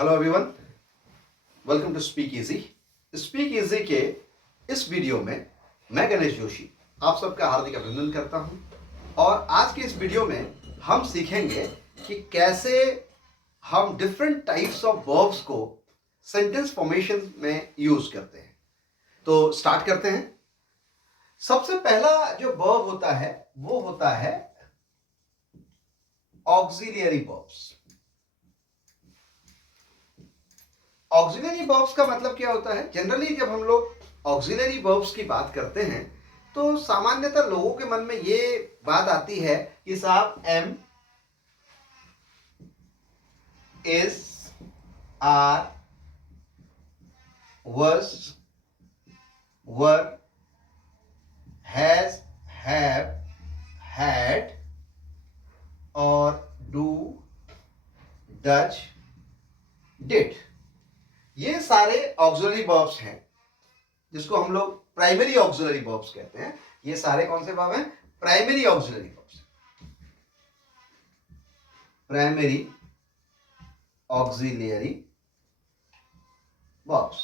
Hello everyone, welcome to Speak Easy. Speak Easy के इस video में मैं गणेश जोशी आप सबका हार्दिक अभिनंदन करता हूं। और आज के इस वीडियो में हम सीखेंगे कि कैसे हम डिफरेंट टाइप्स ऑफ वर्ब्स को सेंटेंस फॉर्मेशन में यूज करते हैं। तो स्टार्ट करते हैं। सबसे पहला जो वर्ब होता है वो होता है ऑक्सिलियरी वर्ब्स। ऑक्सिलरी वर्ब्स का मतलब क्या होता है? जनरली जब हम लोग ऑक्सिलरी वर्ब्स की बात करते हैं तो सामान्यतः लोगों के मन में ये बात आती है कि साहब am is are was were has have had और do does did, ये सारे ऑक्सिलरी वर्ब्स हैं जिसको हम लोग प्राइमरी ऑक्सिलरी वर्ब्स कहते हैं। ये सारे कौन से वर्ब हैं? Primary auxiliary verbs. Primary auxiliary verbs.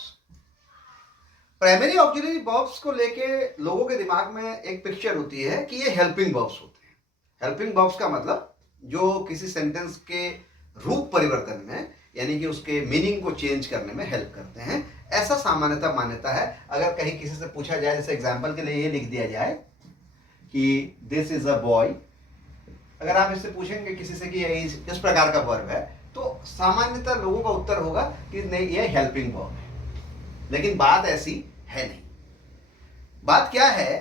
Primary auxiliary verbs को लेके लोगों के दिमाग में एक पिक्चर होती है कि ये हेल्पिंग वर्ब्स होते हैं। हेल्पिंग वर्ब्स का मतलब जो किसी सेंटेंस के रूप परिवर्तन में यानी कि उसके मीनिंग को चेंज करने में हेल्प करते हैं, ऐसा सामान्यतः मान्यता है। अगर कहीं किसी से पूछा जाए, जैसे एग्जांपल के लिए ये लिख दिया जाए कि दिस इज अ बॉय, अगर आप इससे पूछेंगे किसी से कि ये किस प्रकार का वर्ब है तो सामान्यतः लोगों का उत्तर होगा कि नहीं, ये हेल्पिंग वर्ब है। लेकिन बात ऐसी है नहीं। बात क्या है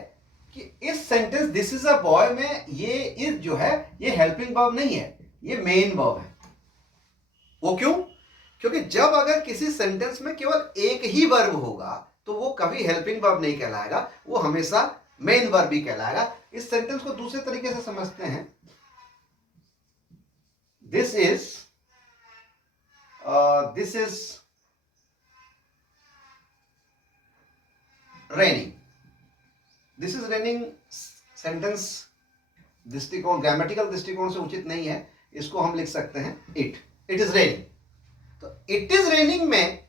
कि इस sentence this is a boy में ये इज जो है ये हेल्पिंग वर्ब नहीं है, ये मेन वर्ब है। वो क्यों? क्योंकि जब अगर किसी सेंटेंस में केवल एक ही वर्ब होगा तो वो कभी हेल्पिंग वर्ब नहीं कहलाएगा, वो हमेशा मेन वर्ब ही कहलाएगा। इस सेंटेंस को दूसरे तरीके से समझते हैं। This is raining. This is raining sentence दृष्टिकोण, ग्रामेटिकल दृष्टिकोण से उचित नहीं है। इसको हम लिख सकते हैं इट इज रेनिंग। तो इट इज रेनिंग में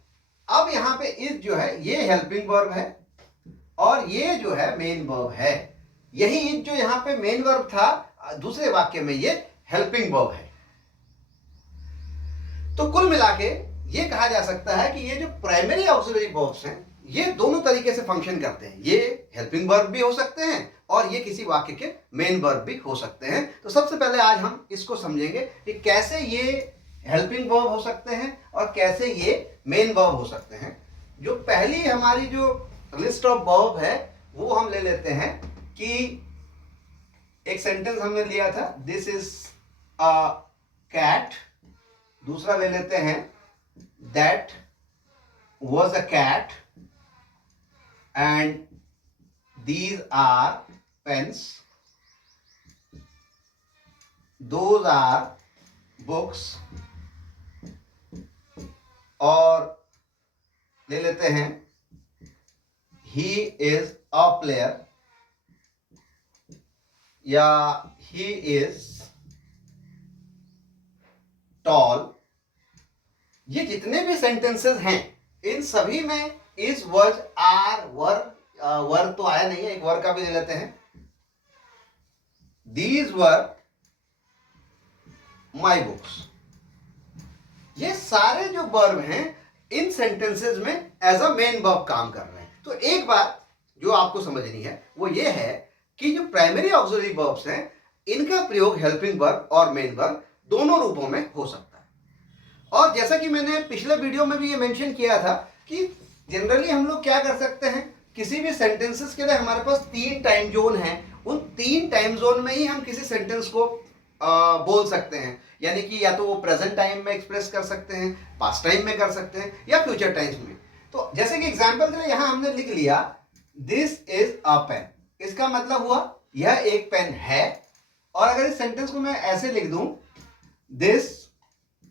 अब यहां पे इज जो है ये हेल्पिंग वर्ब है और ये जो है मेन वर्ब है। यही इज जो यहां पे मेन वर्ब था, दूसरे वाक्य में ये हेल्पिंग वर्ब है। तो कुल मिलाके ये कहा जा सकता है कि ये जो प्राइमरी ऑक्सिलरी वर्ब्स हैं ये दोनों तरीके से फंक्शन करते हैं। ये हेल्पिंग वर्ब भी हो सकते हैं और ये किसी वाक्य के मेन वर्ब भी हो सकते हैं। तो सबसे पहले आज हम इसको समझेंगे कि कैसे ये हेल्पिंग वर्ब हो सकते हैं और कैसे ये मेन वर्ब हो सकते हैं। जो पहली हमारी जो लिस्ट ऑफ वर्ब है वो हम ले लेते हैं कि एक सेंटेंस हमने लिया था, दिस इज अ कैट। दूसरा ले लेते हैं, that was a cat and these are pens, those are books। और ले लेते हैं he is a player या he is tall। ये जितने भी सेंटेंसेस हैं इन सभी में is, was, are, were, वर तो आया नहीं है, एक वर का भी ले लेते हैं। These were my books। ये सारे जो वर्ब हैं इन सेंटेंसेस में एज अ मेन वर्ब काम कर रहे हैं। तो एक बात जो आपको समझनी है वो ये है कि जो प्राइमरी ऑक्सिलरी वर्ब्स हैं इनका प्रयोग हेल्पिंग वर्ब और मेन वर्ब दोनों रूपों में हो सकता है। और जैसा कि मैंने पिछले वीडियो में भी ये मेंशन किया था कि जनरली हम लोग क्या कर सकते हैं, किसी भी सेंटेंसेस के लिए हमारे पास 3 टाइम जोन हैं। उन 3 टाइम जोन में ही हम किसी सेंटेंस को बोल सकते हैं। यानी कि या तो वो प्रेजेंट टाइम में एक्सप्रेस कर सकते हैं, पास्ट टाइम में कर सकते हैं या फ्यूचर टाइम्स में। तो जैसे कि एग्जांपल के लिए यहां हमने लिख लिया दिस इज अ पेन। इसका मतलब हुआ यह एक पेन है। और अगर इस सेंटेंस को मैं ऐसे लिख दूं, दिस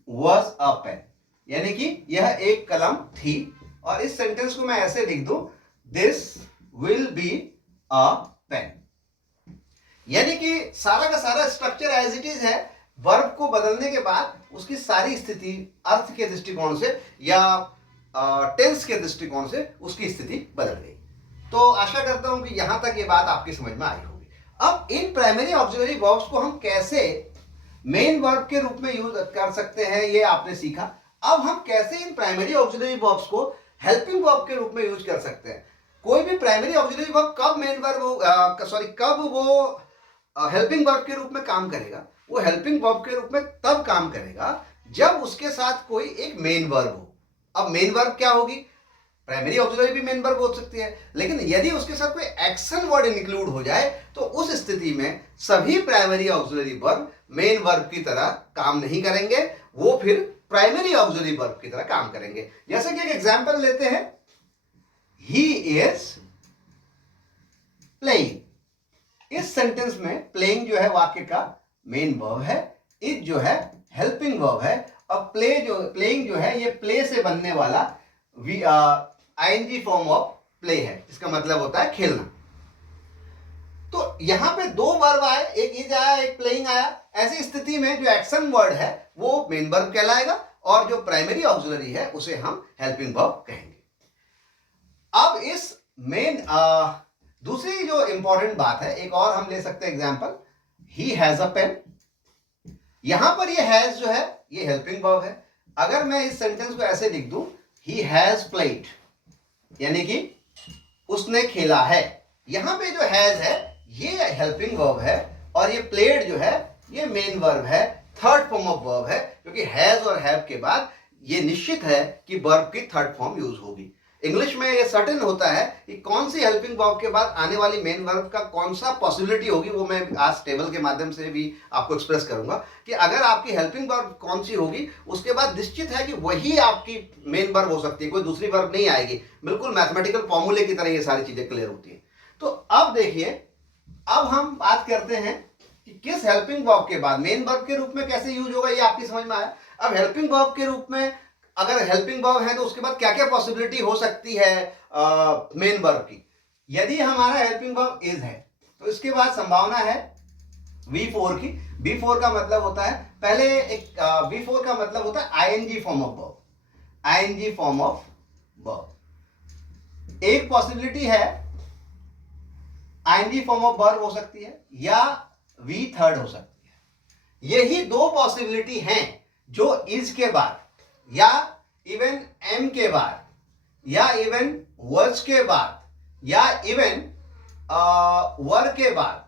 वाज अ पेन, यानी कि यह एक कलम थी। और इस सेंटेंस को मैं ऐसे लिख दूं, this will be a pen, यानी कि सारा का सारा स्ट्रक्चर एज इट इज है। वर्ब को बदलने के बाद उसकी सारी स्थिति अर्थ के दृष्टिकोण से या टेंस के दृष्टिकोण से उसकी स्थिति बदल गई। तो आशा करता हूं कि यहां तक ये बात आपकी समझ में आई होगी। अब इन प्राइमरी ऑक्सिलरी वर्ब्स को हम कैसे मेन वर्ब के रूप में यूज कर सकते हैं ये आपने सीखा। अब हम कैसे इन प्राइमरी ऑक्सिलरी वर्ब्स को हेल्पिंग वर्ब के रूप में यूज कर सकते हैं। कोई भी प्राइमरी ऑक्सिलरी वर्ब कब मेन वर्ब कब वो हेल्पिंग वर्ब के रूप में काम करेगा, वो हेल्पिंग वर्ब के रूप में तब काम करेगा जब उसके साथ कोई एक मेन वर्ब हो। अब मेन वर्ब क्या होगी, प्राइमरी ऑक्सिलरी भी मेन वर्ब हो सकती है, लेकिन यदि उसके साथ कोई एक्शन वर्ड इंक्लूड हो जाए तो उस स्थिति में सभी primary auxiliary verb main verb की तरह काम नहीं करेंगे, वो फिर प्राइमरी ऑक्सिलरी वर्ब की तरह काम करेंगे। जैसे कि एक एग्जांपल लेते हैं, ही इज प्लेइंग। इस सेंटेंस में प्लेइंग जो है वाक्य का मेन वर्ब है, इज जो है हेल्पिंग वर्ब है, और प्लेइंग जो है ये प्ले से बनने वाला आईएनजी फॉर्म ऑफ प्ले है, इसका मतलब होता है खेलना। तो यहां पे दो वर्ब आए, एक इज आया एक प्लेइंग आया। ऐसी स्थिति में जो एक्शन वर्ड है वो मेन वर्ब कहलाएगा और जो प्राइमरी ऑक्सिलरी है उसे हम हेल्पिंग वर्ब कहेंगे। अब इस मेन दूसरी जो इंपॉर्टेंट बात है, एक और हम ले सकते हैं example, he has a pen. यहां पर ये हैज जो है ये हेल्पिंग वर्ब है। अगर मैं इस सेंटेंस को ऐसे लिख दूं, ही हैज प्लेड, यानी कि उसने खेला है। यहां पे जो हैज है ये हेल्पिंग वर्ब है और ये प्लेड जो है ये मेन वर्ब है, थर्ड फॉर्म ऑफ वर्ब है, क्योंकि हैज और हैव के बाद ये निश्चित है कि वर्ब की थर्ड फॉर्म यूज होगी। इंग्लिश में ये सर्टेन होता है कि कौन सी हेल्पिंग वर्ब के बाद आने वाली मेन वर्ब का कौन सा पॉसिबिलिटी होगी, वो मैं आज टेबल के माध्यम से भी आपको एक्सप्रेस करूंगा कि अगर आपकी हेल्पिंग वर्ब कौन सी होगी उसके बाद निश्चित है कि वही आपकी मेन वर्ब हो सकती है, कोई दूसरी वर्ब नहीं आएगी। बिल्कुल मैथमेटिकल फॉर्मूले की तरह ये सारी चीजें क्लियर होती है। तो अब देखिए, अब हम बात करते हैं कि किस हेल्पिंग वर्ब के बाद मेन वर्ब के रूप में कैसे यूज होगा, ये आपकी समझ में आया। अब हेल्पिंग वर्ब के रूप में अगर हेल्पिंग वर्ब है तो उसके बाद क्या क्या पॉसिबिलिटी हो सकती है मेन वर्ब की। यदि हमारा हेल्पिंग वर्ब इज है तो इसके बाद संभावना है V4 की। V4 का मतलब होता है, पहले एक V4 का मतलब होता है ING form of verb, ING form of verb. एक पॉसिबिलिटी है आईएनजी फॉर्म ऑफ वर्ब हो सकती है या V3 हो सकती है। यही दो पॉसिबिलिटी हैं जो इज के बाद या इवन एम के बाद या इवन वर्स के बाद या इवन वर के बाद,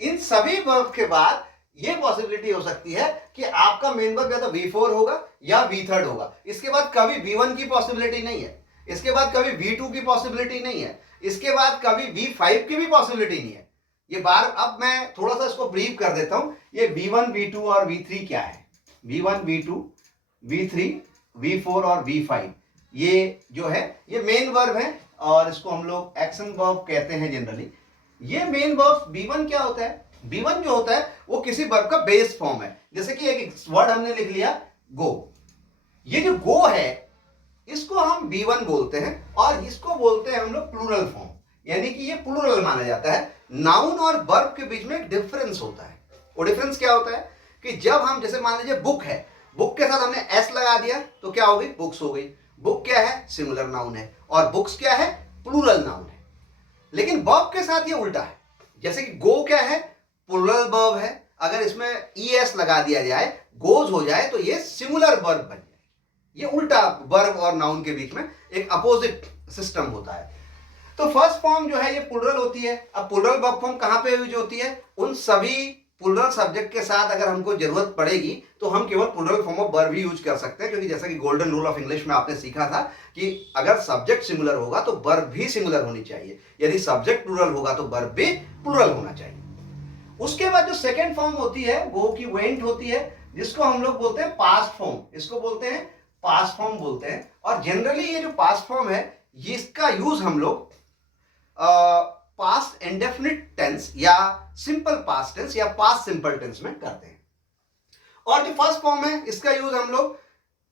इन सभी वर्ब के बाद यह पॉसिबिलिटी हो सकती है कि आपका मेन वर्ब या तो V4 होगा या V3 होगा। इसके बाद कभी V1 की पॉसिबिलिटी नहीं है, इसके बाद कभी V2 की पॉसिबिलिटी नहीं है, इसके बाद कभी V5 की भी पॉसिबिलिटी नहीं है। ये बार अब मैं थोड़ा सा इसको ब्रीफ कर देता हूं। ये V1 V2 और V3 क्या है, V1 V2 V3 V4 और V5, ये जो है ये मेन वर्ब है और इसको हम लोग एक्शन वर्ब कहते हैं जनरली। ये मेन वर्ब B1 क्या होता है, B1 जो होता है वो किसी वर्ब का बेस फॉर्म है। जैसे कि एक वर्ड हमने लिख लिया गो, ये जो गो है इसको हम B1 बोलते हैं और इसको बोलते हैं हम लोग प्लूरल फॉर्म, यानी कि ये प्लूरल माना जाता है। नाउन और वर्ब के बीच में एक डिफरेंस होता है। वो डिफरेंस क्या होता है कि जब हम जैसे मान लीजिए बुक है, बुक के साथ हमने एस लगा दिया तो क्या हो गई, बुक्स हो गई। बुक क्या है, सिंगुलर नाउन है, और बुक्स क्या है, प्लूरल नाउन है। लेकिन वर्ब के साथ ये उल्टा है। जैसे कि गो क्या है, प्लूरल वर्ब है, अगर इसमें ईएस लगा दिया जाए, गोज हो जाए, तो ये सिंगुलर वर्ब बन जाए। ये उल्टा वर्ब और नाउन के बीच में एक अपोजिट सिस्टम होता है। तो फर्स्ट फॉर्म जो है ये प्लूरल होती है। अब प्लूरल वर्ब फॉर्म कहां पे यूज होती है, उन सभी प्लूरल सब्जेक्ट के साथ अगर हमको जरूरत पड़ेगी तो हम केवल प्लूरल फॉर्म ऑफ वर्ब ही यूज कर सकते हैं, क्योंकि जैसा कि गोल्डन रूल ऑफ इंग्लिश में आपने सीखा था कि अगर सब्जेक्ट सिंगुलर होगा तो वर्ब भी सिंगुलर होनी चाहिए, यदि सब्जेक्ट प्लूरल होगा तो वर्ब भी प्लूरल होना चाहिए। उसके बाद जो सेकेंड फॉर्म होती है गो की वेंट होती है, जिसको हम लोग बोलते हैं पास्ट फॉर्म, इसको बोलते हैं पास्ट फॉर्म बोलते हैं। और जनरली ये जो पास्ट फॉर्म है इसका यूज हम लोग पास्ट इंडेफिनिट टेंस या सिंपल पास्ट टेंस या पास्ट सिंपल टेंस में करते हैं। और जो फर्स्ट फॉर्म है इसका यूज हम लोग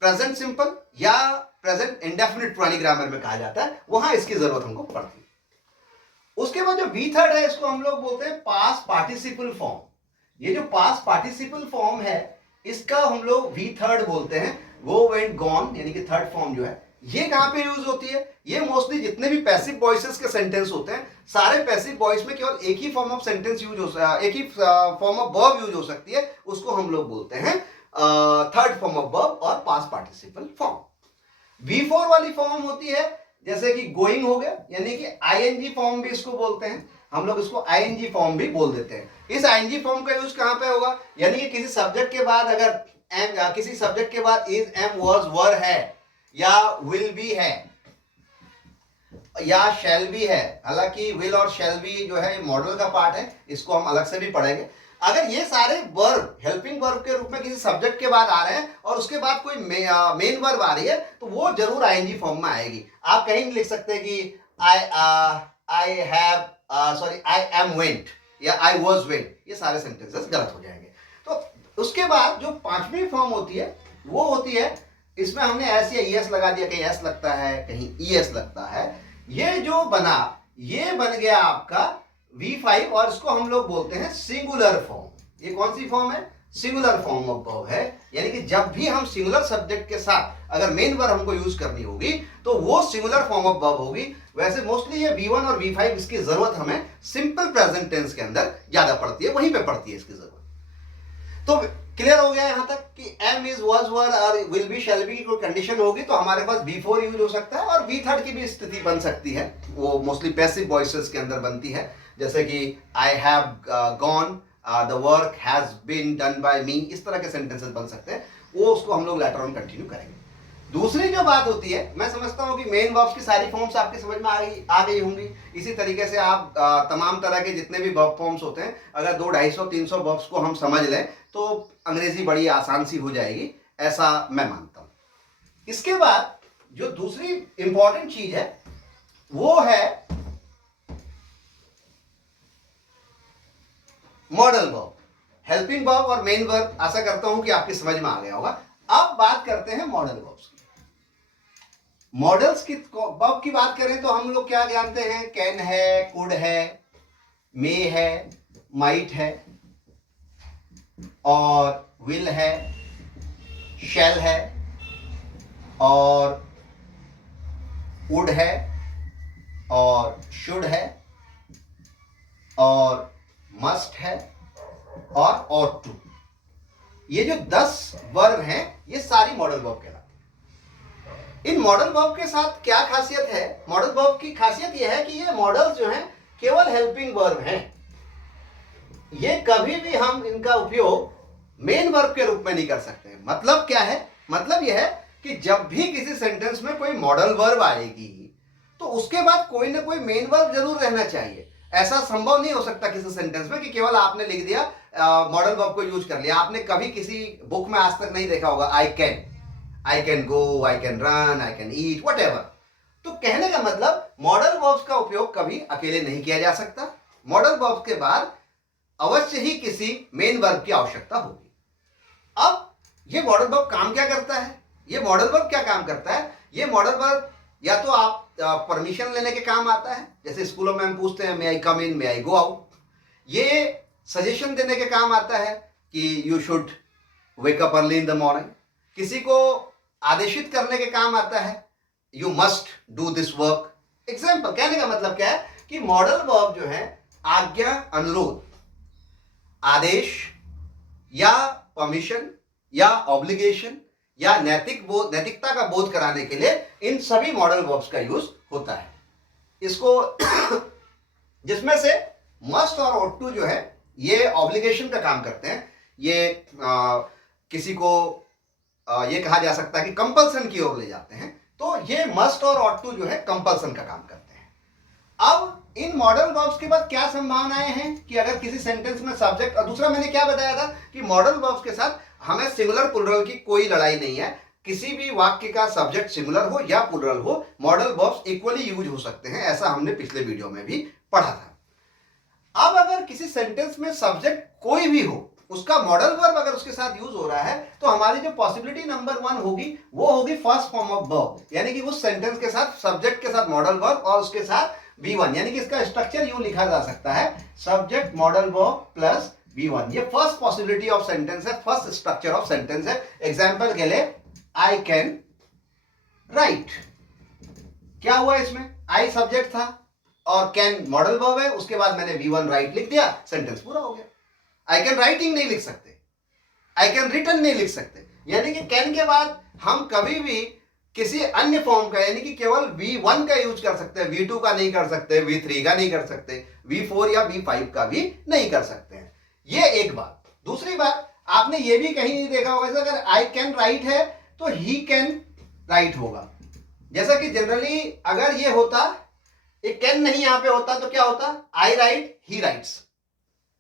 प्रेजेंट सिंपल या प्रेजेंट इंडेफिनिट पुरानी ग्रामर में कहा जाता है, वहां इसकी जरूरत हमको पड़ती है। उसके बाद जो V3 है इसको हम लोग बोलते हैं पास्ट पार्टिसिपल फॉर्म, ये जो पास्ट पार्टिसिपल फॉर्म है इसका हम लोग वी थर्ड बोलते हैं, गो वेंट गॉन, यानी कि थर्ड फॉर्म जो है ये कहां पे यूज होती है? ये मोस्टली जितने भी पैसिव वॉइसेस के सेंटेंस होते हैं सारे पैसिव वॉइस में केवल एक ही फॉर्म ऑफ सेंटेंस यूज हो, एक ही फॉर्म ऑफ वर्ब यूज हो सकती है, उसको हम लोग बोलते हैं थर्ड फॉर्म ऑफ वर्ब और पास्ट पार्टिसिपल फॉर्म। V4 वाली फॉर्म होती है जैसे कि गोइंग हो गया, यानी कि आईएनजी फॉर्म भी इसको बोलते हैं, हम लोग इसको आईएनजी फॉर्म भी बोल देते हैं। इस आईएनजी फॉर्म का यूज कहां पे होगा? यानी कि किसी सब्जेक्ट के बाद अगर एम, किसी सब्जेक्ट के बाद इज, एम, वाज, वर है या विल बी है या शैल बी है। हालांकि विल और शैल बी जो है मॉडल का पार्ट है, इसको हम अलग से भी पढ़ेंगे। अगर ये सारे वर्ब हेल्पिंग वर्ब के रूप में किसी सब्जेक्ट के बाद आ रहे हैं और उसके बाद कोई मेन वर्ब आ रही है तो वो जरूर आईएनजी फॉर्म में आएगी। आप कहीं लिख सकते हैं कि आई एम वेंट या आई वाज वेंट, ये सारे सेंटेंसेस गलत हो जाएंगे। तो उसके बाद जो पांचवी फॉर्म होती है वो होती है, इसमें हमने एस या ईएस लगा दिया, कहीं एस लगता है कहीं ईएस लगता है। ये जो बना ये बन गया आपका V5 और इसको हम लोग बोलते हैं सिंगुलर फॉर्म। ये कौन सी फॉर्म है? सिंगुलर फॉर्म ऑफ वर्ब है, यानी कि जब भी हम सिंगुलर सब्जेक्ट के साथ अगर मेन वर्ब हमको यूज करनी होगी तो वो सिंगुलर फॉर्म ऑफ वर्ब होगी। वैसे मोस्टली ये V1 और V5 इसकी जरूरत हमें सिंपल प्रेजेंट टेंस के अंदर ज्यादा पड़ती है, वहीं पे पड़ती है इसकी जरूरत। तो क्लियर हो गया यहां तक कि एम, इज, वाज, वर और विल बी, शैल बी की कोई कंडीशन होगी तो हमारे पास V4 यूज हो सकता है और V3 की भी स्थिति बन सकती है, वो मोस्टली पैसिव वॉइसेस के अंदर बनती है, जैसे कि I have gone, the work has been done by me, इस तरह के सेंटेंसेस बन सकते हैं। वो उसको हम लोग लेटर ऑन कंटिन्यू करेंगे। दूसरी जो बात होती है, मैं समझता हूं कि मेन वर्ब्स की सारी फॉर्म्स आपकी समझ में आ गई होंगी। इसी तरीके से आप तमाम तरह के जितने भी वर्ब फॉर्म्स होते हैं अगर 200-250-300 वर्ब्स को हम समझ लें तो अंग्रेजी बड़ी आसान सी हो जाएगी, ऐसा मैं मानता हूं। इसके बाद जो दूसरी इंपॉर्टेंट चीज है वो है मॉडल वर्ब, हेल्पिंग वर्ब और मेन वर्ब। आशा करता हूं कि आपकी समझ में आ गया होगा। अब बात करते हैं मॉडल वर्ब्स की। मॉडल्स की वर्ब की बात करें तो हम लोग क्या जानते हैं? कैन है, कुड है, मे है, माइट है और विल है, शैल है और वुड है और शुड है और मस्ट है और ought to। ये जो 10 वर्ब हैं ये सारी मॉडल वर्ब कहलाती हैं। इन मॉडल वर्ब के साथ क्या खासियत है? मॉडल वर्ब की खासियत यह है कि ये मॉडल्स जो हैं केवल हेल्पिंग वर्ब हैं। ये कभी भी हम इनका उपयोग मेन वर्ब के रूप में नहीं कर सकते। मतलब क्या है? मतलब यह है कि जब भी किसी सेंटेंस में कोई मॉडल वर्ब आएगी तो उसके बाद कोई ना कोई मेन वर्ब जरूर रहना चाहिए। ऐसा संभव नहीं हो सकता किसी सेंटेंस में कि केवल आपने लिख दिया मॉडल वर्ब को यूज कर लिया। आपने कभी किसी बुक में आज तक नहीं देखा होगा I can go, I can run, I can eat, whatever. तो कहने का मतलब मॉडल वर्ब्स का उपयोग कभी अकेले नहीं किया जा सकता। मॉडल वर्ब्स के बाद अवश्य ही किसी मेन वर्ब की आवश्यकता होगी। अब ये मॉडल वर्ब काम क्या करता है? ये मॉडल वर्ब क्या काम करता है? ये मॉडल वर्ब या तो आप परमिशन लेने के काम आता है, जैसे स्कूलों में हम पूछते हैं मे आई कम इन, मे आई गो आउट। ये सजेशन देने के काम आता है कि you should wake up early in the morning. किसी को आदेशित करने के काम आता है, you must do this work. Example, कहने का मतलब क्या है कि मॉडल वर्ब जो है आज्ञा, अनुरोध, आदेश या परमिशन या ऑब्लिगेशन या नैतिकता का बोध कराने के लिए इन सभी मॉडल वर्ब्स का यूज होता है। इसको जिसमें से मस्ट और ought to जो है ये ऑब्लिगेशन का काम करते हैं। ये किसी को ये कहा जा सकता है कि कंपल्सन की ओर ले जाते हैं। तो ये मस्ट और ought to जो है कंपल्सन का काम करते हैं। अब इन मॉडल वर्ब्स के बाद क्या संभावनाएं हैं कि अगर किसी सेंटेंस में सब्जेक्ट, और दूसरा मैंने क्या बताया था कि मॉडल वर्ब्स के साथ हमें सिंगुलर प्लुरल की कोई लड़ाई नहीं है। किसी भी वाक्य का सब्जेक्ट सिंगुलर हो या प्लुरल हो, मॉडल वर्ब्स इक्वली यूज हो सकते हैं। ऐसा हमने पिछले वीडियो में भी पढ़ा था। अब अगर किसी सेंटेंस में सब्जेक्ट कोई भी हो, उसका मॉडल वर्ब अगर उसके साथ यूज हो रहा है तो हमारी जो पॉसिबिलिटी नंबर 1 होगी वो होगी फर्स्ट फॉर्म ऑफ वर्ब, यानी कि उस सेंटेंस के साथ सब्जेक्ट के साथ मॉडल वर्ब और उसके साथ V1, यानी कि इसका स्ट्रक्चर यूं लिखा जा सकता है subject model verb plus V1, ये फर्स्ट पॉसिबिलिटी ऑफ सेंटेंस है, फर्स्ट स्ट्रक्चर ऑफ सेंटेंस है। एग्जाम्पल के लिए आई कैन राइट, क्या हुआ इसमें, आई सब्जेक्ट था और कैन मॉडल वर्ब है, उसके बाद मैंने V1 राइट लिख दिया, सेंटेंस पूरा हो गया। आई कैन राइटिंग नहीं लिख सकते, आई कैन रिटन नहीं लिख सकते, यानी कि कैन के बाद हम कभी भी किसी अन्य फॉर्म का यानी कि केवल V1 का यूज कर सकते हैं, V2 का नहीं कर सकते, V3 का नहीं कर सकते, V4 या V5 का भी नहीं कर सकते हैं। ये एक बात। दूसरी बात, आपने ये भी कहीं देखा होगा, अगर आई कैन राइट है तो ही कैन राइट होगा। जैसा कि जनरली अगर ये होता, एक कैन नहीं यहां पे होता तो क्या होता, I write he writes,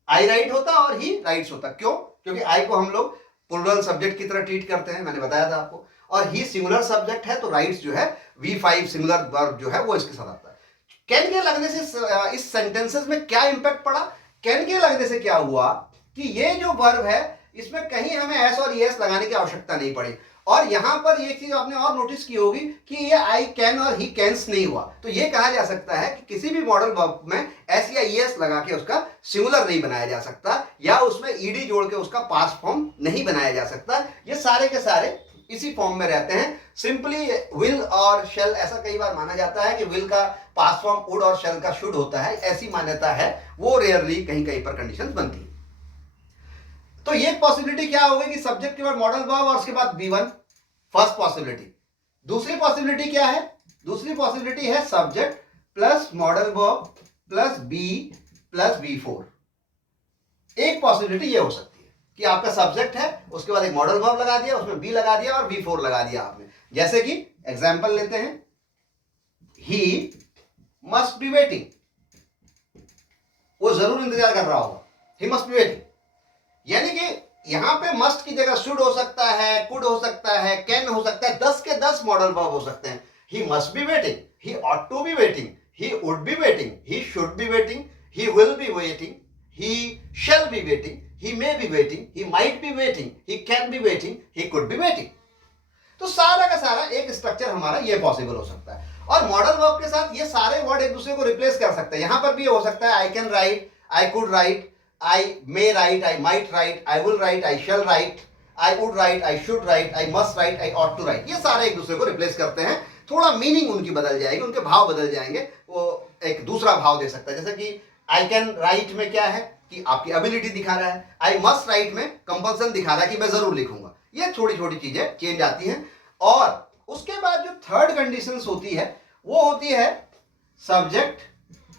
I write होता और ही राइट्स होता। क्यों? क्योंकि आई को हम लोग प्लूरल सब्जेक्ट की तरह ट्रीट करते हैं, मैंने बताया था आपको, और ही सिंगुलर सब्जेक्ट है तो राइट्स जो है V5 सिंगुलर वर्ब जो है वो इसके साथ आता है। कैन के लगने से इस सेंटेंसेस में क्या इंपैक्ट पड़ा, कैन के लगने से क्या हुआ कि ये जो वर्ब है इसमें कहीं हमें एस और एस लगाने की आवश्यकता नहीं पड़ी। और यहां पर एक चीज आपने और नोटिस की होगी कि ये आई कैन और ही कैंस नहीं हुआ, तो ये कहा जा सकता है कि किसी भी मॉडल वर्ब में एस या ईएस लगा के उसका सिंगुलर नहीं बनाया जा सकता, या उसमें ईडी जोड़ के उसका पास्ट फॉर्म नहीं बनाया जा सकता। ये सारे के सारे इसी फॉर्म में रहते हैं। सिंपली विल और शेल, ऐसा कई बार माना जाता है कि विल का पास्ट फॉर्म वुड और शेल का शुड होता है, ऐसी मान्यता है, वो रेयरली कहीं कहीं पर कंडीशंस बनती है। तो ये पॉसिबिलिटी क्या होगी कि सब्जेक्ट के बाद मॉडल वर्ब और उसके बाद V1, फर्स्ट पॉसिबिलिटी। दूसरी पॉसिबिलिटी क्या है, दूसरी पॉसिबिलिटी है subject plus modal verb plus B plus V4। एक पॉसिबिलिटी ये हो सकती है कि आपका सब्जेक्ट है, उसके बाद एक मॉडल वर्ब लगा दिया, उसमें B लगा दिया और V4 लगा दिया आपने। जैसे कि एग्जांपल लेते हैं, ही मस्ट बी वेटिंग, वो जरूर इंतजार कर रहा होगा, ही मस्ट बी वेटिंग, यानी कि यहां पे मस्ट की जगह शुड हो सकता है, कुड हो सकता है, कैन हो सकता है, 10 के 10 मॉडल वर्ब हो सकते हैं। He must be waiting, he ought to be waiting, he would be waiting, he should be waiting, he will be waiting, he shall be waiting, he may be waiting, he might be waiting, he can be waiting, he could be waiting। तो सारा का सारा एक structure हमारा ये possible हो सकता है। और मॉडल वर्ब के साथ ये सारे वर्ड एक दूसरे को रिप्लेस कर सकते हैं। यहां पर भी हो सकता है I can write, I could write, I may write, I might write, I will write, I shall write, I would write, I should write, I must write, I ought to write. ये सारे एक दूसरे को replace करते हैं, थोड़ा meaning उनकी बदल जाएगी, उनके भाव बदल जाएंगे, वो एक दूसरा भाव दे सकता है। जैसे कि आई कैन राइट में क्या है कि आपकी एबिलिटी दिखा रहा है, आई मस्ट राइट में कंपल्सन दिखा रहा है कि मैं जरूर लिखूंगा। ये छोटी छोटी चीजें चेंज आती हैं। और उसके बाद जो थर्ड कंडीशन होती है वो होती है subject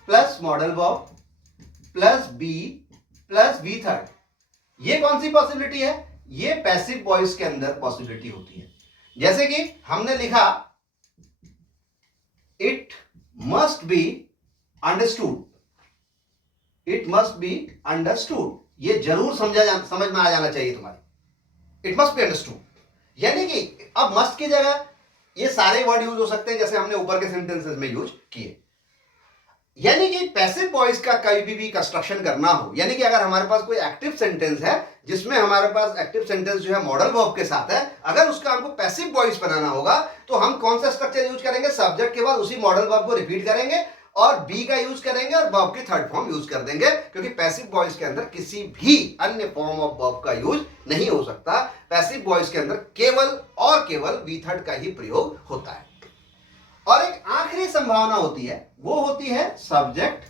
plus modal verb plus B plus V3। ये कौन सी पॉसिबिलिटी है, ये पैसिव वॉइस के अंदर पॉसिबिलिटी होती है। जैसे कि हमने लिखा it must be understood, it must be understood, ये जरूर समझ में आ जाना चाहिए तुम्हारी, इट मस्ट बी अंडरस्टूड। यानी कि अब मस्ट की जगह ये सारे वर्ड यूज हो सकते हैं जैसे हमने ऊपर के सेंटेंसेस में यूज किए। यानी कि पैसिव वॉइस का कभी भी कंस्ट्रक्शन करना हो, यानी कि अगर हमारे पास कोई एक्टिव सेंटेंस है जिसमें हमारे पास एक्टिव सेंटेंस जो है मॉडल वर्ब के साथ है, अगर उसका हमको पैसिव वॉइस बनाना होगा तो हम कौन सा स्ट्रक्चर यूज करेंगे, सब्जेक्ट के बाद उसी मॉडल वर्ब को रिपीट करेंगे और बी का यूज करेंगे और वर्ब की थर्ड फॉर्म यूज कर देंगे, क्योंकि पैसिव वॉइस के अंदर किसी भी अन्य फॉर्म ऑफ वर्ब का यूज नहीं हो सकता। पैसिव वॉइस के अंदर केवल और केवल बी थर्ड का ही प्रयोग होता है। और एक आखिरी संभावना होती है, वो होती है subject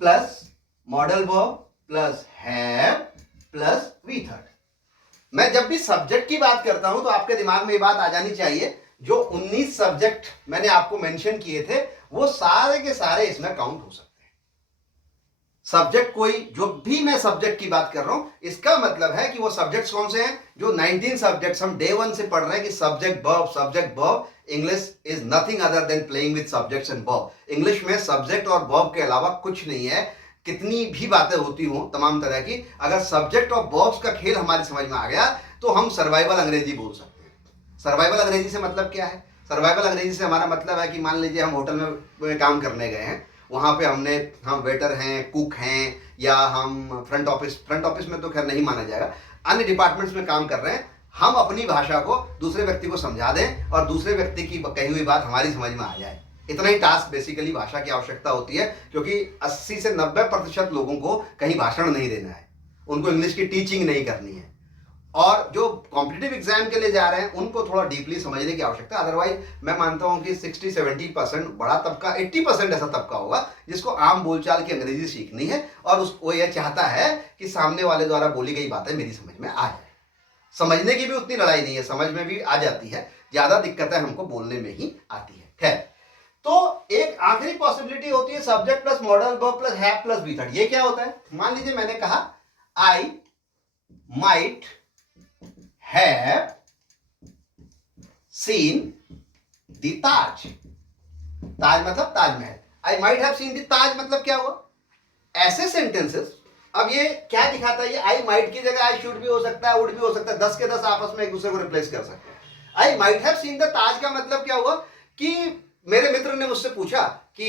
plus modal verb plus have plus V third. मैं जब भी सब्जेक्ट की बात करता हूं तो आपके दिमाग में ये बात आ जानी चाहिए, जो 19 सब्जेक्ट मैंने आपको मेंशन किए थे वो सारे के सारे इसमें काउंट हो सकते हैं। सब्जेक्ट कोई जो भी मैं सब्जेक्ट की बात कर रहा हूं, इसका मतलब है कि वो सब्जेक्ट्स कौन से हैं, जो 19 सब्जेक्ट्स हम डे 1 से पढ़ रहे हैं कि subject verb. English is nothing other than playing with subjects and verb. English में सब्जेक्ट और वर्ब के अलावा कुछ नहीं है। कितनी भी बातें होती हों तमाम तरह की, अगर सब्जेक्ट और वर्ब्स का खेल हमारी समझ में आ गया तो हम सर्वाइवल अंग्रेजी बोल सकते हैं। सर्वाइवल अंग्रेजी से मतलब क्या है, सर्वाइवल अंग्रेजी से हमारा मतलब है कि मान लीजिए हम होटल में काम करने गए हैं, वहाँ पे हम वेटर हैं, कुक हैं, या हम फ्रंट ऑफिस में तो खैर नहीं माना जाएगा, अन्य डिपार्टमेंट्स में काम कर रहे हैं, हम अपनी भाषा को दूसरे व्यक्ति को समझा दें और दूसरे व्यक्ति की कही हुई बात हमारी समझ में आ जाए, इतना ही टास्क बेसिकली भाषा की आवश्यकता होती है, क्योंकि 80 से 90% लोगों को कहीं भाषण नहीं देना है, उनको इंग्लिश की टीचिंग नहीं करनी है, और जो कॉम्पिटिटिव एग्जाम के लिए जा रहे हैं उनको थोड़ा डीपली समझने की आवश्यकता है। अदरवाइज मैं मानता हूं कि 60-70% बड़ा तबका, 80% ऐसा तबका होगा जिसको आम बोलचाल की अंग्रेजी सीखनी है, और वो यह चाहता है कि सामने वाले द्वारा बोली गई बातें मेरी समझ में आ जाए। समझने की भी उतनी लड़ाई नहीं है, समझ में भी आ जाती है, ज्यादा दिक्कतें हमको बोलने में ही आती है। खैर, तो एक आखिरी पॉसिबिलिटी होती है subject plus modal verb plus have plus be third. ये क्या होता है? मान लीजिए मैंने कहा I might have seen the Taj. Taj मतलब Taj Mahal. I might have seen the Taj मतलब क्या हुआ? ऐसे सेंटेंसेस, अब ये क्या दिखाता है? ये आई माइट की जगह आई शुड भी हो सकता है, वुड भी हो सकता है, 10 के 10 आपस में एक दूसरे को रिप्लेस कर सकते हैं। I might have seen the Taj का मतलब क्या हुआ कि मेरे मित्र ने मुझसे पूछा कि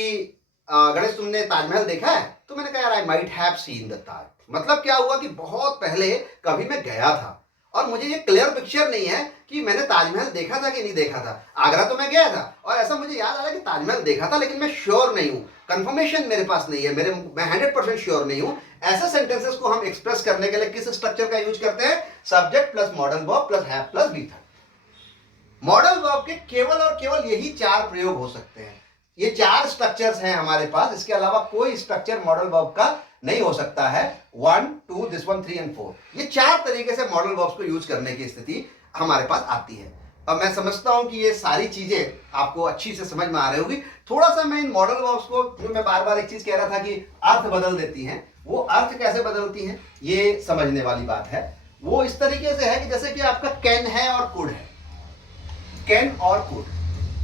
गणेश तुमने ताजमहल देखा है? तो मैंने कहा यार I might have seen the Taj. मतलब क्या हुआ कि बहुत पहले कभी मैं गया था और मुझे ये क्लियर पिक्चर नहीं है कि मैंने ताजमहल देखा था कि नहीं देखा था। आगरा तो मैं गया था और ऐसा मुझे याद आ रहा है कि ताजमहल देखा था, लेकिन मैं श्योर नहीं हूं, कंफर्मेशन मेरे पास नहीं है, मैं 100% श्योर नहीं हूं। ऐसे सेंटेंसेस को हम एक्सप्रेस करने के लिए किस स्ट्रक्चर का यूज करते हैं? Subject plus modal verb plus have plus be third. Modal verb के केवल और केवल यही 4 प्रयोग हो सकते हैं। ये 4 स्ट्रक्चर्स हैं हमारे पास, इसके अलावा कोई स्ट्रक्चर मॉडल वर्ब का नहीं हो सकता है। 1 2 दिस 1 3 एंड 4, ये 4 तरीके से मॉडल वर्ब्स को यूज करने की स्थिति हमारे पास आती है। अब मैं समझता हूं कि ये सारी चीजें आपको अच्छी से समझ में आ रही होगी। थोड़ा सा मैं इन मॉडल वर्ब्स को, जो मैं बार बार एक चीज कह रहा था कि अर्थ बदल देती हैं, वो अर्थ कैसे बदलती हैं ये समझने वाली बात है। वो इस तरीके से है कि जैसे कि आपका कैन है और कुड है। कैन और कुड,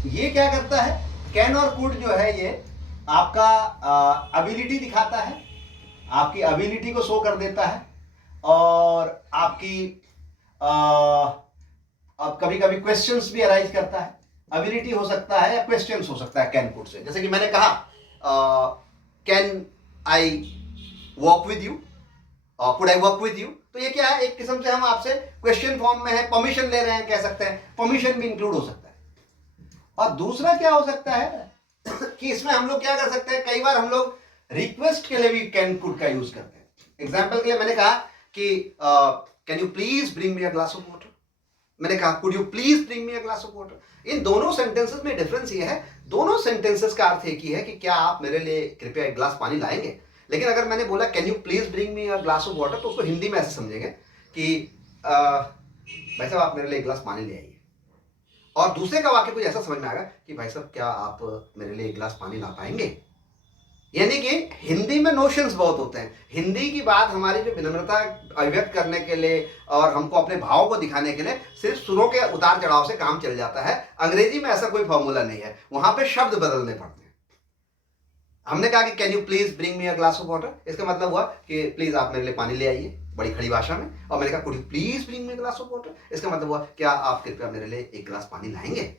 ये क्या करता है? कैन और कुड जो है ये आपका एबिलिटी दिखाता है, आपकी एबिलिटी को शो कर देता है, और आपकी अब कभी कभी क्वेश्चंस भी अराइज करता है। एबिलिटी हो सकता है या क्वेश्चंस हो सकता है कैन कुड से। जैसे कि मैंने कहा can I walk with you, could I work with you, तो ये क्या है? एक किस्म से हम आपसे क्वेश्चन फॉर्म में है, परमिशन ले रहे हैं, कह सकते हैं। परमिशन भी इंक्लूड हो सकता है। और दूसरा क्या हो सकता है कि इसमें हम लोग क्या कर सकते हैं, कई बार हम लोग रिक्वेस्ट के लिए भी कैन कुड का यूज करते हैं। एग्जाम्पल के लिए मैंने कहा कि can you please bring me a glass of water, मैंने कहा could you please bring me a glass of water. इन दोनों सेंटेंसेस में डिफरेंस ये है, दोनों सेंटेंसेस का अर्थ एक ही है कि क्या आप मेरे लिए कृपया एक ग्लास पानी लाएंगे। लेकिन अगर मैंने बोला can you please bring me a glass of water, तो उसको हिंदी में ऐसे समझेंगे कि भाई साहब आप मेरे लिए एक गिलास पानी ले आइए। और दूसरे का वाक्य कुछ ऐसा समझ में आएगा कि भाई साहब क्या आप मेरे लिए एक गिलास पानी ला पाएंगे। यानी कि हिंदी में नोशंस बहुत होते हैं। हिंदी की बात हमारी जो विनम्रता अभिव्यक्त करने के लिए और हमको अपने भावों को दिखाने के लिए सिर्फ सुरों के उतार चढ़ाव से काम चल जाता है। अंग्रेजी में ऐसा कोई फॉर्मूला नहीं है, वहां पे शब्द बदलने पड़ते हैं। हमने कहा कि can you please bring me a glass of water, इसका मतलब हुआ कि प्लीज आप मेरे लिए पानी ले आइए, बड़ी खड़ी भाषा में। और मैंने कहा could you please bring me a glass of water, इसका मतलब हुआ क्या आप कृपया मेरे लिए एक गिलास पानी लाएंगे।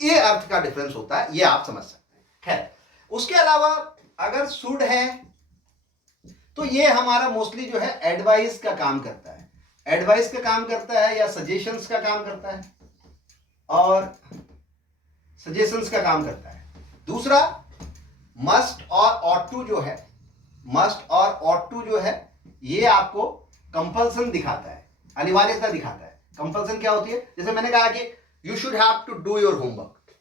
ये अर्थ का डिफरेंस होता है, ये आप समझ सकते हैं। खैर, उसके अलावा अगर शुड है तो ये हमारा मोस्टली जो है एडवाइस का काम करता है। एडवाइस का काम करता है या सजेशंस का काम करता है, और सजेशंस का काम करता है। दूसरा मस्ट और ऑट टू जो है, मस्ट और ऑट टू जो है ये आपको कंपल्सन दिखाता है, अनिवार्यता दिखाता है। कंपल्सन क्या होती है? जैसे मैंने कहा कि you should have to do your homework,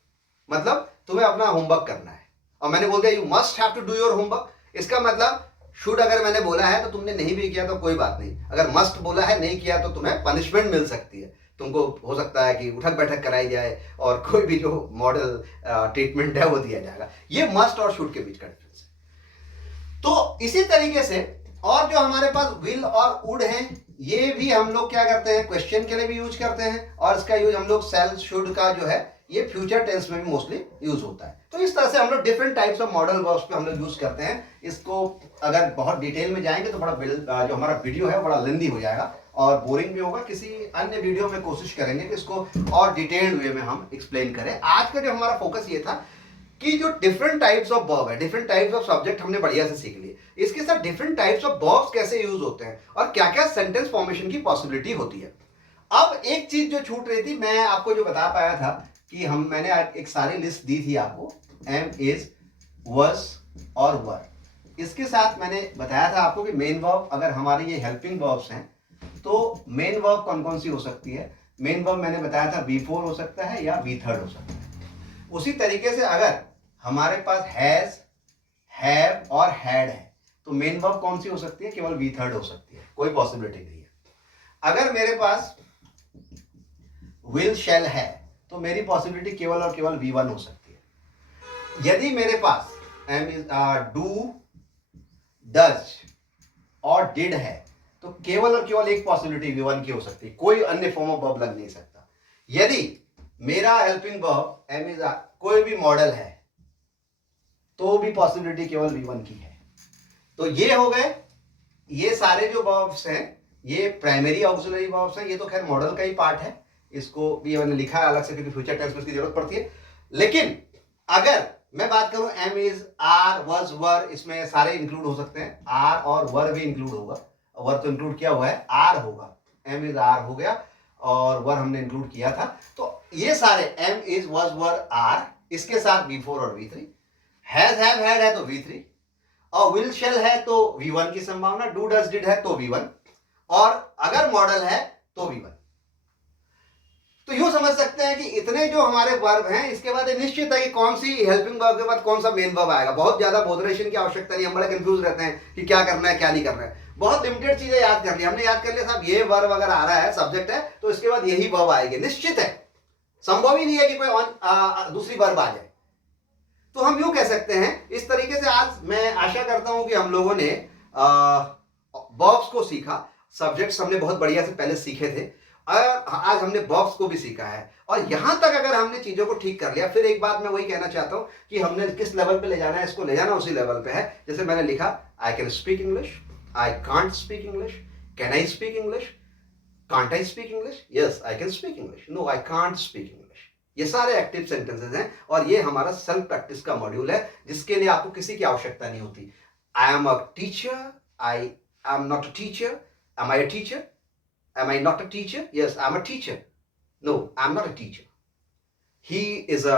मतलब तुम्हें अपना होमवर्क करना है। और मैंने बोल दिया you must have to do your homework, इसका मतलब शुड अगर मैंने बोला है तो तुमने नहीं भी किया तो कोई बात नहीं, अगर मस्ट बोला है नहीं किया तो तुम्हें पनिशमेंट मिल सकती है। तुमको हो सकता है कि उठक बैठक कराई जाए और कोई भी जो मॉडल ट्रीटमेंट है वो दिया जाएगा। ये मस्ट और शुड के बीच का डिफरेंस है। तो इसी तरीके से और जो हमारे पास विल और वुड है, ये भी हम लोग क्या करते हैं, क्वेश्चन के लिए भी यूज करते हैं, और इसका यूज हम लोग सेल शुड का जो है ये फ्यूचर टेंस में भी मोस्टली यूज होता है। तो इस तरह से हम लोग different types of modal verbs पे हम लोग यूज करते हैं। इसको अगर बहुत डिटेल में जाएंगे तो बड़ा जो हमारा वीडियो है बड़ा लेंदी हो जाएगा और बोरिंग भी होगा। किसी अन्य वीडियो में कोशिश करेंगे कि इसको और डिटेल्ड वे में हम एक्सप्लेन करें। आज का जो हमारा फोकस ये था कि जो डिफरेंट टाइप्स ऑफ वर्ब है, डिफरेंट टाइप्स ऑफ सब्जेक्ट हमने बढ़िया से सीख लिए, इसके साथ डिफरेंट टाइप्स ऑफ वर्ब्स कैसे यूज होते हैं और क्या क्या सेंटेंस फॉर्मेशन की पॉसिबिलिटी होती है। अब एक चीज जो छूट रही थी, मैं आपको जो बता पाया था कि मैंने एक सारी लिस्ट दी थी आपको, एम इज, वॉज और वर। इसके साथ मैंने बताया था आपको कि मेन वर्ब अगर हमारे ये हेल्पिंग वर्ब्स हैं तो मेन वर्ब कौन कौन सी हो सकती है। मेन वर्ब मैंने बताया था V4 हो सकता है या V3 हो सकता है। उसी तरीके से अगर हमारे पास हैज, हैव और हैड है तो मेन वर्ब कौन सी हो सकती है, केवल V3 हो सकती है, कोई पॉसिबिलिटी नहीं है। अगर मेरे पास विल शैल है तो मेरी पॉसिबिलिटी केवल और केवल V1 हो सकती है। यदि मेरे पास एम इज डू, डज और डिड है तो केवल और केवल एक पॉसिबिलिटी V1 की हो सकती है, कोई अन्य फॉर्म ऑफ वर्ब लग नहीं सकता। यदि मेरा हेल्पिंग वर्ब एम इज कोई भी मॉडल है तो भी पॉसिबिलिटी केवल V1 की है। तो ये हो गए, ये सारे जो वर्ब्स हैं ये प्राइमरी ऑक्सिलरी वर्ब्स हैं। ये तो खैर मॉडल का ही पार्ट है, इसको भी मैंने लिखा है अलग से क्योंकि फ्यूचर टेंस में इसकी जरूरत पड़ती है। लेकिन अगर मैं बात करूं एम इज, आर, वॉज, वर, इसमें सारे इंक्लूड हो सकते हैं। आर और वर भी इंक्लूड होगा, वर तो इंक्लूड किया हुआ है, आर होगा, एम इज आर हो गया और वर हमने इंक्लूड किया था। तो ये सारे am is, was, were, are, इसके साथ V4 और V3। हैज, हैव, हैड है तो V3 और विल शैल है तो V1 की संभावना, डू, डज, डिड है तो V1 और अगर मॉडल है तो V1। तो यूं समझ सकते हैं कि इतने जो हमारे वर्ब हैं इसके बाद निश्चित है कि कौन सी हेल्पिंग वर्ब के बाद कौन सा मेन वर्ब आएगा। बहुत ज्यादा बोधरेशन की आवश्यकता नहीं, हम बड़े कंफ्यूज रहते हैं कि क्या करना है क्या नहीं करना है। बहुत लिमिटेड चीजें याद कर ली हमने, याद कर लिया साहब ये वर्ब अगर आ रहा है, सब्जेक्ट है तो इसके बाद यही वर्ब आएगी, निश्चित है, संभव ही नहीं है कि कोई दूसरी वर्ब आ जाए। तो हम यूं कह सकते हैं इस तरीके से। आज मैं आशा करता हूं कि हम लोगों ने वर्ब्स को सीखा। सब्जेक्ट्स हमने बहुत बढ़िया से पहले सीखे थे और आज हमने वर्ब्स को भी सीखा है। और यहां तक अगर हमने चीजों को ठीक कर लिया, फिर एक बात मैं वही कहना चाहता हूं कि हमने किस लेवल पे ले जाना है, इसको ले जाना उसी लेवल पे है। जैसे मैंने लिखा I can speak English, I can't speak English, can I speak English, can't I speak English, yes I can speak English, no I can't speak English. ये सारे एक्टिव सेंटेंसेस हैं और ये हमारा सेल्फ प्रैक्टिस का मॉड्यूल है जिसके लिए आपको किसी की आवश्यकता नहीं होती। I am a teacher, I am not a teacher, am I a teacher, am I not a teacher? Yes, I'm a teacher. No, I'm not a teacher. He is a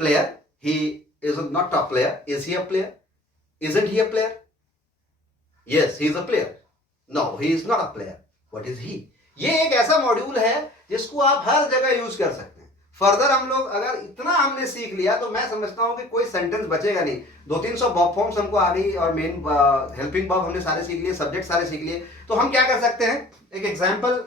player. He is not a player. Is he a player? Isn't he a player? Yes, he is a player. No, he is not a player. What is he? ये एक ऐसा module है जिसको आप हर जगह use कर सकते हैं। फर्दर हम लोग अगर इतना हमने सीख लिया तो मैं समझता हूं कि कोई सेंटेंस बचेगा नहीं। 200-300 वर्ब फॉर्म्स हमको आ गई और मेन हेल्पिंग वर्ब हमने सारे सीख लिए, सब्जेक्ट सारे सीख लिए। तो हम क्या कर सकते हैं, एक एग्जांपल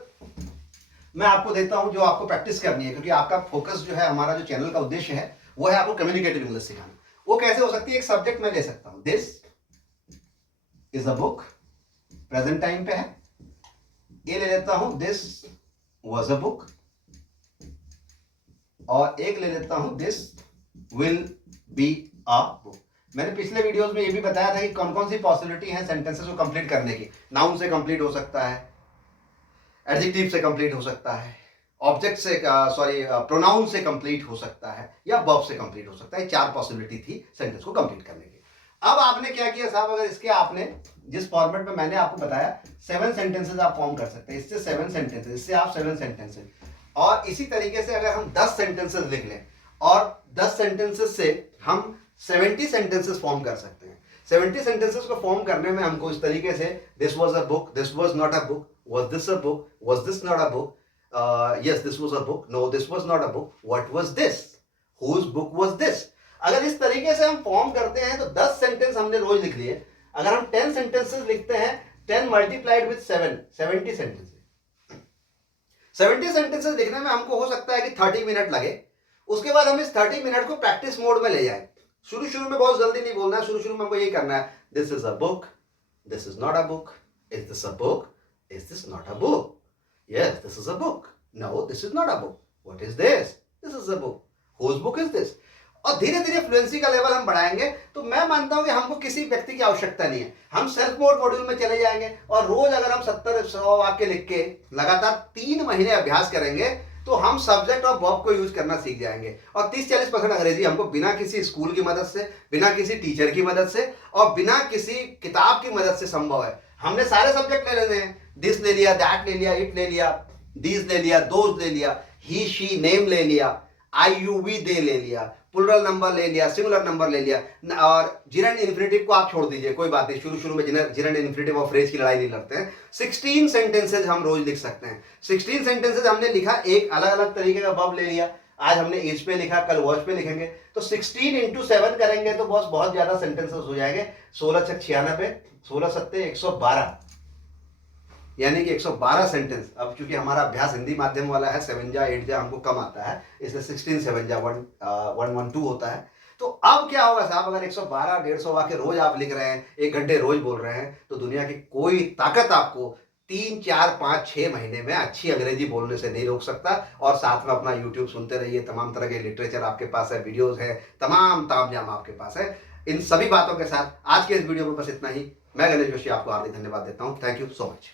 मैं आपको देता हूं जो आपको प्रैक्टिस करनी है, क्योंकि आपका फोकस जो है, हमारा जो चैनल का उद्देश्य है वो है आपको कम्युनिकेटिव इंग्लिश सिखाना। वो कैसे हो सकती है, एक सब्जेक्ट मैं ले सकता हूं, this is a book, present time पे है। ये ले लेता हूं दिस वाज अ बुक और एक ले लेता हूं this will be a book. मैंने पिछले वीडियोस में ये भी बताया था कि कौन कौन सी पॉसिबिलिटी है सेंटेंसेस को कंप्लीट करने की। नाउन से कंप्लीट हो सकता है, एडजेक्टिव से कंप्लीट हो सकता है, ऑब्जेक्ट से प्रोनाउन से कंप्लीट हो सकता है या वर्ब से कंप्लीट हो सकता है। 4 पॉसिबिलिटी थी सेंटेंस को कंप्लीट करने की। अब आपने क्या किया साहब, अगर इसके आपने जिस फॉर्मेट में मैंने आपको बताया 7 सेंटेंसेस आप फॉर्म कर सकते हैं। इससे 7 सेंटेंसेस, इससे आप 7 सेंटेंसेस, और इसी तरीके से अगर हम 10 सेंटेंसेस लिख लें और 10 सेंटेंसेस से हम 70 सेंटेंसेस फॉर्म कर सकते हैं। 70 सेंटेंसेस को फॉर्म करने में हमको इस तरीके से this was a book, this was not a book, was this a book, was this not a book, yes this was a book, no this was not a book, what was this, whose book was this। अगर इस तरीके से हम form करते हैं तो 10 sentence हमने रोज लिख लिए। अगर हम 10 सेंटेंसेस लिखते हैं, 10 मल्टीप्लाइड विद 7, 70 सेंटेंसेस। 70 सेंटेंसेस लिखने में हमको हो सकता है कि 30 मिनट लगे। उसके बाद हम इस 30 मिनट को प्रैक्टिस मोड में ले जाए। शुरू में बहुत जल्दी नहीं बोलना है, शुरू में हमको यही करना है, this is a book, this is not a book, is this a book, is this not a book, yes this is a book, no this is not a book, what is this, this is a book, whose book is this। और धीरे धीरे fluency का level हम बढ़ाएंगे तो मैं मानता हूं कि हमको किसी व्यक्ति की आवश्यकता नहीं है। हम सेल्फ मोड मॉड्यूल में चले जाएंगे और रोज अगर हम 70-100 वाक्य लिख के लगातार 3 महीने अभ्यास करेंगे तो हम सब्जेक्ट और वर्ब को यूज करना सीख जाएंगे। और 30-40% अंग्रेजी हमको बिना किसी स्कूल की मदद से, बिना किसी टीचर की मदद से और बिना किसी किताब की मदद से संभव है। हमने सारे सब्जेक्ट ले लेने हैं, दिस ले लिया, दैट ले लिया, इट ले लिया, दीज ले लिया, दोज ले लिया, ही शी नेम ले लिया, आई यू वी दे ले लिया, प्लूरल नंबर ले लिया, सिंगुलर नंबर ले लिया, और जिरंड इन्फिनेटिव को आप छोड़ दीजिए, कोई बात नहीं, शुरू शुरू में जिरंड इन्फिनेटिव और फ्रेज की लड़ाई नहीं लड़ते हैं। 16 सेंटेंसेज हम रोज लिख सकते हैं। 16 सेंटेंसेज हमने लिखा, एक अलग अलग तरीके का वर्ब ले लिया, आज हमने इज पे लिखा, कल वॉच पे लिखेंगे, तो 16 इंटू 7 करेंगे तो बॉस बहुत ज्यादा सेंटेंसेस हो जाएंगे। 16 छक 96, 16 सत्ते 112, यानी कि 112 सेंटेंस। अब चूंकि हमारा अभ्यास हिंदी माध्यम वाला है, 7 जा 8 जा हमको कम आता है, इसलिए 16 7 जा 112 होता है। तो अब क्या होगा साहब, अगर 112 150 वाक्य रोज आप लिख रहे हैं, 1 घंटे रोज बोल रहे हैं, तो दुनिया की कोई ताकत आपको 3 4 5 6 महीने में अच्छी अंग्रेजी बोलने से नहीं रोक सकता। और साथ में अपना यूट्यूब सुनते रहिए, तमाम तरह के लिटरेचर आपके पास है, वीडियोज है, तमाम तामझाम आपके पास है। इन सभी बातों के साथ आज के इस वीडियो में बस इतना ही। मैं गणेश जोशी आपको हार्दिक धन्यवाद देता हूं। Thank you so much.